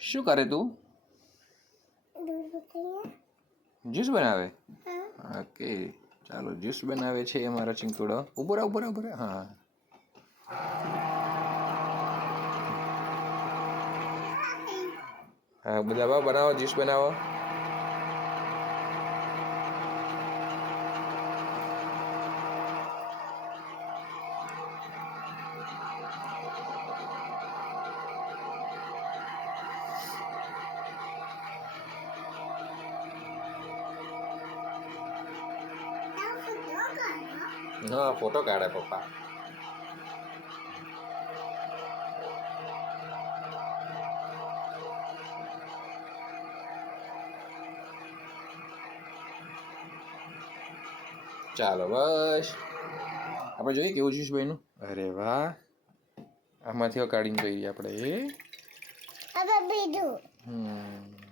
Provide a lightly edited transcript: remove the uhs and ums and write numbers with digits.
શું કરે તું? જ્યુસ બનાવે. ઓકે ચાલો જ્યુસ બનાવે છે અમારો ચિંકુડો. ઉભો રહો ઉભો રહો ઉભો રહો. હા હા બધા બનાવો જ્યુસ બનાવો. હા ફોટો કાઢે પપ્પા. ચાલો બસ આપણે જોઈએ કેવું જ્યુસ બન્યું. અરે વાહ આમાંથી કાઢીને જોઈએ આપણે.